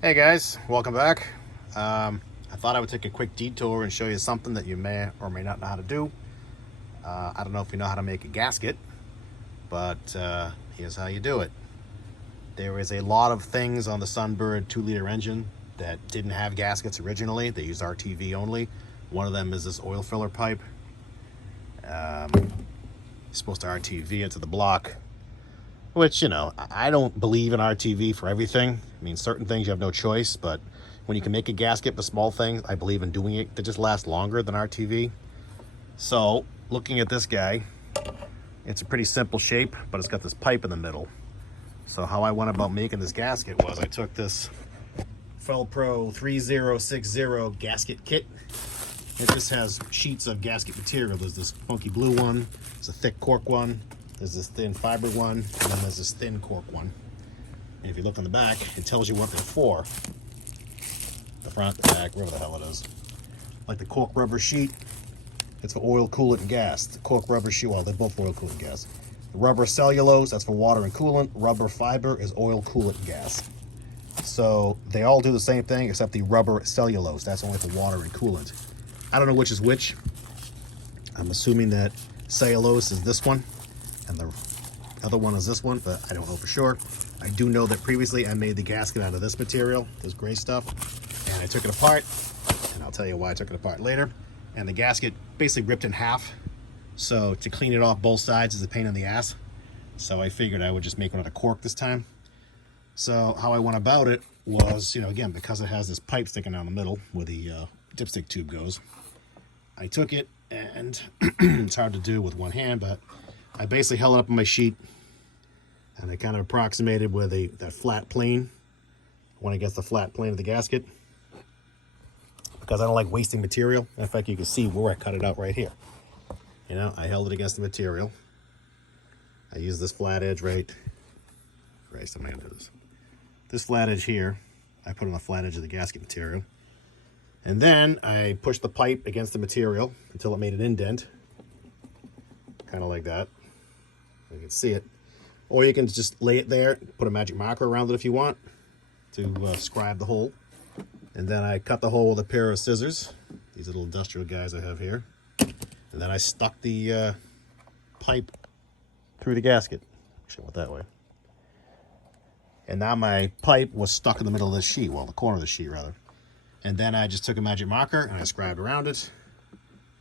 Hey guys, welcome back. I thought I would take a quick detour and show you something that you may or may not know how to do. I don't know if you know how to make a gasket, but here's how you do it. There is a lot of things on the Sunbird 2-liter engine that didn't have gaskets originally. They used RTV only. One of them is this oil filler pipe. You're supposed to RTV into the block, which, I don't believe in RTV for everything. I mean, certain things you have no choice, but when you can make a gasket for small things, I believe in doing it. They just last longer than RTV. So, looking at this guy, it's a pretty simple shape, but it's got this pipe in the middle. So how I went about making this gasket was I took this Felpro 3060 gasket kit. It just has sheets of gasket material. There's this funky blue one, there's a thick cork one, there's this thin fiber one, and then there's this thin cork one. And if you look on the back, it tells you what they're for. The front, the back, wherever the hell it is. Like the cork rubber sheet, it's for oil, coolant, and gas. The cork rubber sheet, well, they're both oil, coolant, and gas. The rubber cellulose, that's for water and coolant. Rubber fiber is oil, coolant, and gas. So they all do the same thing except the rubber cellulose, that's only for water and coolant. I don't know which is which. I'm assuming that cellulose is this one and the other one is this one, but I don't know for sure. I do know that previously I made the gasket out of this material, this gray stuff, and I took it apart, and I'll tell you why I took it apart later. And the gasket basically ripped in half, so to clean it off both sides is a pain in the ass. So I figured I would just make one out of cork this time. So how I went about it was, again, because it has this pipe sticking down the middle where the dipstick tube goes, I took it, and it's hard to do with one hand, but I basically held it up on my sheet, and I kind of approximated where that flat plane, when it gets the flat plane of the gasket, because I don't like wasting material. In fact, you can see where I cut it out right here. I held it against the material. I used this flat edge right. Christ, I'm not gonna do this. This flat edge here, I put on the flat edge of the gasket material. And then I pushed the pipe against the material until it made an indent. Kind of like that. You can see it. Or you can just lay it there, put a magic marker around it if you want to scribe the hole. And then I cut the hole with a pair of scissors. These little industrial guys I have here. And then I stuck the pipe through the gasket. Actually, I went that way. And now my pipe was stuck in the middle of this sheet. Well, the corner of the sheet, rather. And then I just took a magic marker and I scribed around it.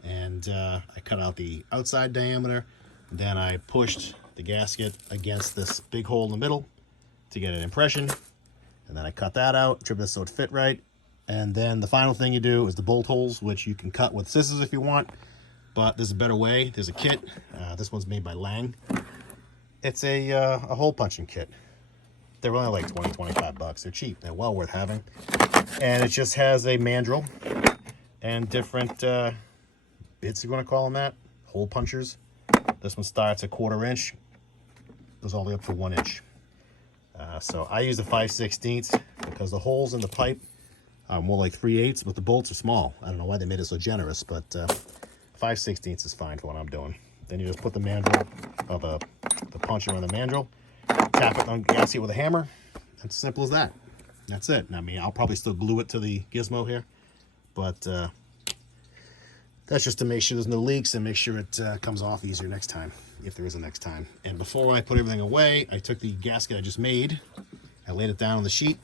And I cut out the outside diameter. And then I pushed the gasket against this big hole in the middle to get an impression. And then I cut that out, trimmed it so it fit right. And then the final thing you do is the bolt holes, which you can cut with scissors if you want. But there's a better way. There's a kit. This one's made by Lang. It's a hole punching kit. They're only like 20, 25 bucks. They're cheap. They're well worth having. And it just has a mandrel and different bits, you want to call them that, hole punchers. This one starts at 1/4 inch, goes all the way up to 1 inch. So I use the 5/16 because the holes in the pipe are more like 3/8, but the bolts are small. I don't know why they made it so generous, but 5/16 is fine for what I'm doing. Then you just put the mandrel, or the puncher on the mandrel, tap it on the gasket with a hammer. It's as simple as that. That's it. I mean, I'll probably still glue it to the gizmo here, but that's just to make sure there's no leaks and make sure it comes off easier next time, if there is a next time. And before I put everything away, I took the gasket I just made, I laid it down on the sheet,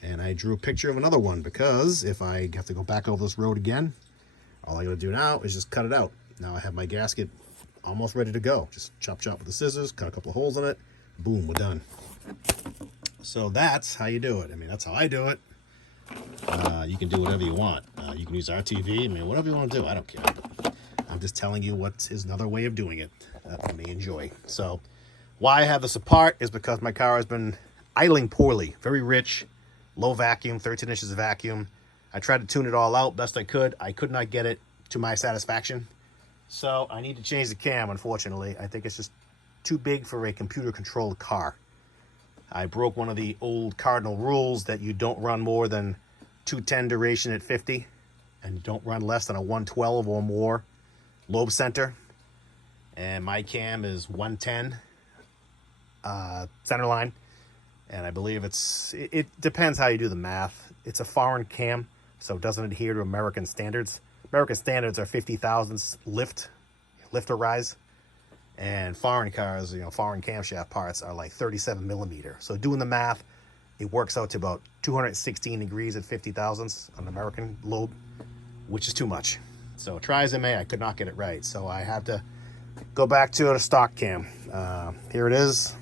and I drew a picture of another one, because if I have to go back over this road again, all I gotta do now is just cut it out. Now I have my gasket almost ready to go. Just chop with the scissors, cut a couple of holes in it, boom, we're done. So that's how you do it. I mean, that's how I do it. You can do whatever you want. You can use RTV. I mean, whatever you want to do. I don't care. I'm just telling you what is another way of doing it that I may enjoy. So why I have this apart is because my car has been idling poorly. Very rich, low vacuum, 13 inches of vacuum. I tried to tune it all out best I could. I could not get it to my satisfaction. So I need to change the cam, unfortunately. I think it's just too big for a computer-controlled car. I broke one of the old cardinal rules that you don't run more than 210 duration at 50, and you don't run less than a 112 or more lobe center. And my cam is 110 center line, And I believe it depends how you do the math. It's a foreign cam, so it doesn't adhere to American standards. American standards are 50 thousandths lift or rise. And foreign cars, foreign camshaft parts are like 37 millimeter. So doing the math, it works out to about 216 degrees at 50 thousandths on American lobe, which is too much. So try as I may, I could not get it right. So I had to go back to a stock cam. Here it is.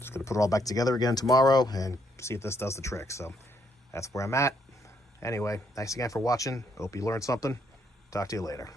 Just gonna put it all back together again tomorrow and see if this does the trick. So that's where I'm at. Anyway, thanks again for watching. Hope you learned something. Talk to you later.